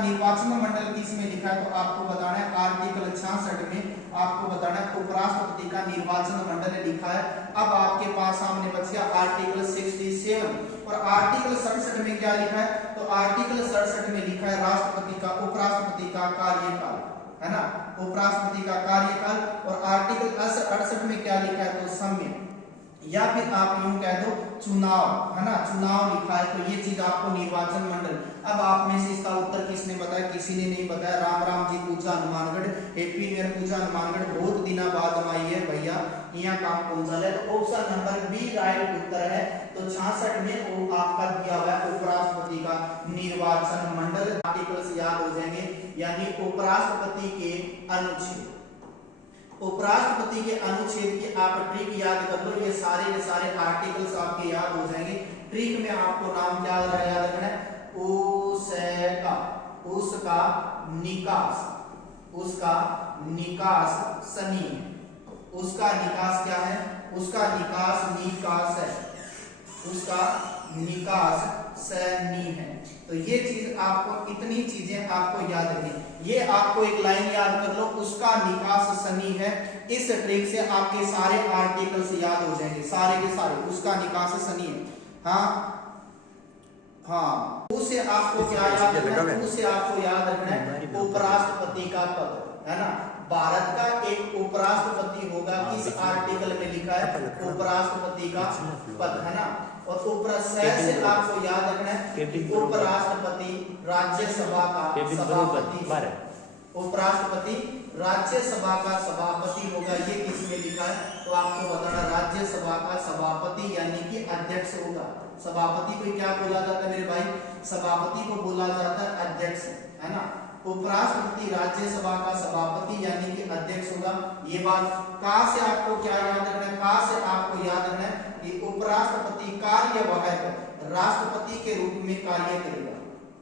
निर्वाचन मंडल किस में लिखा है, तो आपको बताना है आर्टिकल 66 में आपको बताना है उपराष्ट्रपति का निर्वाचन मंडल लिखा है। अब आपके पास सामने बच गया आर्टिकल 67 और आर्टिकल 67 में क्या लिखा है, तो आर्टिकल 67 में लिखा है राष्ट्रपति का उपराष्ट्रपति का कार्यकाल, है ना, उपराष्ट्रपति का कार्यकाल। और आर्टिकल 68 में क्या लिखा है, तो समय, या फिर आप यूं कह दो चुनाव, है ना, चुनाव लिखा है। तो ये चीज आपको निर्वाचन मंडल। अब आप में से इसका उत्तर किसने बताया, किसी ने नहीं बताया। राम राम जी पूजा हनुमानगढ़, हैप्पी न्यू ईयर पूजा हनुमानगढ़, बहुत दिनों बाद आई है भैया, यहाँ काम पहुंचा है। तो ऑप्शन नंबर बी राइट उत्तर है। तो 66 में वो आपका दिया हुआ है उपराष्ट्रपति का निर्वाचन मंडल। आर्टिकल से याद हो जाएंगे, यानी उपराष्ट्रपति के अनुच्छेद, उपराष्ट्रपति के अनुच्छेद की आप ट्रिक याद कर लो। ये सारे के सारे आर्टिकल्स आपके याद हो जाएंगे। ट्रिक में आपको नाम क्या याद रखना है, उसका, उसका निकास, उसका निकास सनी, उसका निकास क्या है, उसका निकास निकास है, उसका निकास सनी है। तो ये चीज आपको, इतनी चीजें आपको याद रखनी। ये आपको एक लाइन याद कर लो, उसका निकास सनी है। इस ट्रिक से आपके सारे आर्टिकल्स याद हो जाएंगे, सारे के सारे, उसका निकास सनी है। हाँ हाँ, उसे आपको क्या याद रखना है, उसे आपको याद रखना है उपराष्ट्रपति का पद, है ना। भारत का एक उपराष्ट्रपति होगा, किस आर्टिकल में लिखा है, उपराष्ट्रपति का पद, है ना। और से आपको याद रखना है उपराष्ट्रपति राज्यसभा का सभापति, उपराष्ट्रपति राज्यसभा का सभापति होगा। ये किसमें लिखा है, तो आपको बताना राज्यसभा का सभापति यानी कि अध्यक्ष होगा। सभापति को क्या बोला जाता है मेरे भाई, सभापति को बोला जाता है अध्यक्ष, है ना। उपराष्ट्रपति राज्यसभा का सभापति यानी कि अध्यक्ष होगा। ये बात का से आपको क्या याद रखना है, का से आपको याद रखना है कि उपराष्ट्रपति कार्यवाहक राष्ट्रपति के रूप में कार्य करेगा,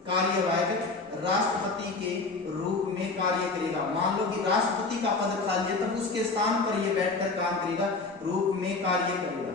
कार्यवाहक राष्ट्रपति के रूप में कार्य करेगा। मान लो कि राष्ट्रपति का पद खाली है, तब उसके स्थान पर ये बैठकर काम करेगा, रूप में कार्य करेगा।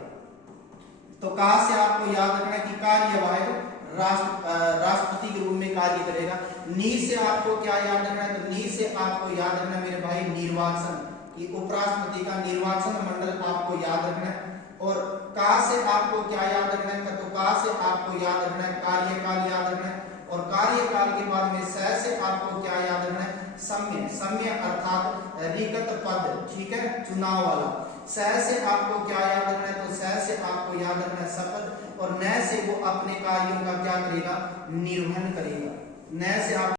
तो का से आपको याद रखना है कि कार्यवाहक राष्ट्रपति के रूप में कार्य करेगा। नी से आपको क्या याद रखना है, तो नी से आपको याद रखना मेरे भाई निर्वाचन, कि उपराष्ट्रपति का निर्वाचन मंडल आपको याद रखना है। और का से आपको क्या याद रखना है, तो का से आपको याद रखना है कार्यकाल याद रखना है। और कार्यकाल के बाद में से आपको क्या याद रखना है, समय, समय अर्थात रिक्त पद, ठीक है, चुनाव वाला। से आपको क्या याद रखना है, तो से आपको याद रखना है शपथ। और न से वो अपने कार्यों का क्या करेगा, निर्वहन करेगा। न से आप